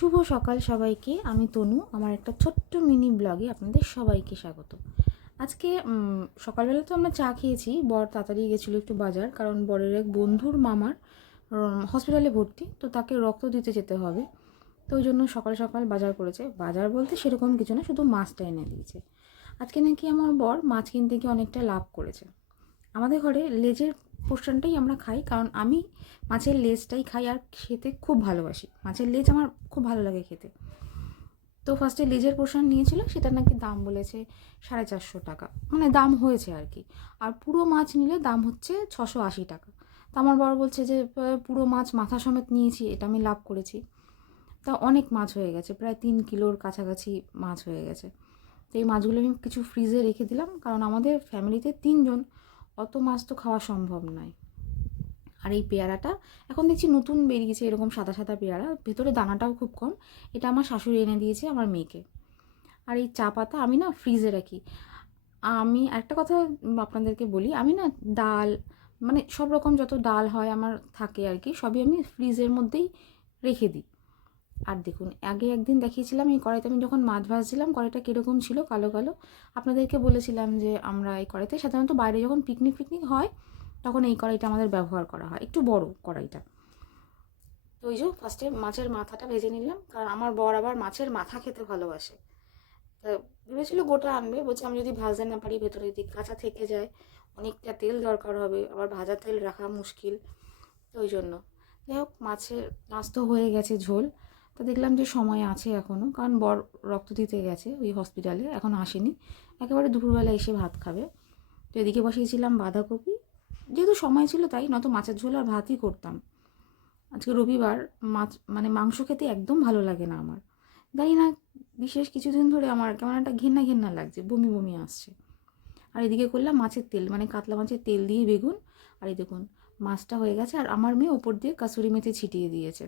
শুভ সকাল সবাইকে। আমি তনু। আমার একটা ছোট্ট মিনি ব্লগে আপনাদের সবাইকে স্বাগত। আজকে সকালবেলা তো আমরা চা খেয়েছি। বর তাড়াতাড়ি গেছিলো একটু বাজার, কারণ বরের এক বন্ধুর মামার হসপিটালে ভর্তি, তো তাকে রক্ত দিতে যেতে হবে। তো ওই জন্য সকাল সকাল বাজার করেছে। বাজার বলতে সেরকম কিছু না, শুধু মাছটা এনে দিয়েছে। আজকে নাকি আমার বর মাছ কিনতে গিয়ে অনেকটা লাভ করেছে। আমাদের ঘরে লেজের পোর্শনটাই আমরা খাই, কারণ আমি মাছের লেজটাই খাই আর খেতে খুব ভালোবাসি। মাছের লেজ আমার খুব ভালো লাগে খেতে। তো ফার্স্টে লেজের পোর্শন নিয়েছিল, সেটা নাকি দাম বলেছে 450 টাকা, মানে দাম হয়েছে আর কি। আর পুরো মাছ নিলে দাম হচ্ছে 680 টাকা। তো আমার বড় বলছে যে পুরো মাছ মাথা সমেত নিয়েছি, এটা আমি লাভ করেছি। তা অনেক মাছ হয়ে গেছে, প্রায় 3 কিলোর কাছাকাছি মাছ হয়ে গেছে। তো এই মাছগুলো আমি কিছু ফ্রিজে রেখে দিলাম, কারণ আমাদের ফ্যামিলিতে 3 জন, অত মাছ তো খাওয়া সম্ভব নয়। আর এই পেয়ারাটা এখন দেখছি নতুন বেরিয়েছে, এরকম সাদা সাদা পেয়ারা, ভেতরে দানাটাও খুব কম। এটা আমার শাশুড়ি এনে দিয়েছে আমার মেয়েকে। আর এই চা পাতা আমি না ফ্রিজে রাখি। আমি একটা কথা আপনাদেরকে বলি, আমি না ডাল, মানে সব রকম যত ডাল হয় আমার থাকে আর কি, সবই আমি ফ্রিজের মধ্যেই রেখে দিই। আর দেখুন, আগে একদিন দেখিয়েছিলাম এই কড়াইতে আমি যখন মাছ ভাজছিলাম, কড়াইটা কীরকম ছিল, কালো কালো। আপনাদেরকে বলেছিলাম যে আমরা এই কড়াইতে সাধারণত বাইরে যখন পিকনিক হয় তখন এই কড়াইটা আমাদের ব্যবহার করা হয়, একটু বড় কড়াইটা। তো ওই যে ফার্স্টে মাছের মাথাটা ভেজে নিলাম, কারণ আমার বর আবার মাছের মাথা খেতে ভালোবাসে। তা ভেবেছিল গোটা আনবে, বলছে আমি যদি ভাজতে না পারি ভেতরে যদি কাঁচা থেকে যায়, অনেকটা তেল দরকার হবে, আবার ভাজা তেল রাখা মুশকিল। তো ওই জন্য যাই হোক, মাছ তো হয়ে গেছে ঝোল। তো দেখলাম যে সময় আছে এখনও, কারণ বর রক্ত দিতে গেছে ওই হসপিটালে, এখনও আসেনি। একেবারে দুপুরবেলা এসে ভাত খাবে। তো এদিকে বসিয়েছিলাম বাঁধাকপি, যেহেতু সময় ছিল তাই, নয়তো মাছের ঝোল আর ভাতই করতাম। আজকে রবিবার, মাছ মানে মাংস খেতে একদম ভালো লাগে না আমার। জানি না, বিশেষ কিছুদিন ধরে আমার কেমন একটা ঘেন্না ঘেন্না লাগছে, বমি বমি আসছে। আর এদিকে করলাম মাছের তেল, মানে কাতলা মাছের তেল দিয়ে বেগুন। আর এই দেখুন, মাছটা হয়ে গেছে, আর আমার মেয়ে ওপর দিয়ে কাসুরি মেথি ছিটিয়ে দিয়েছে।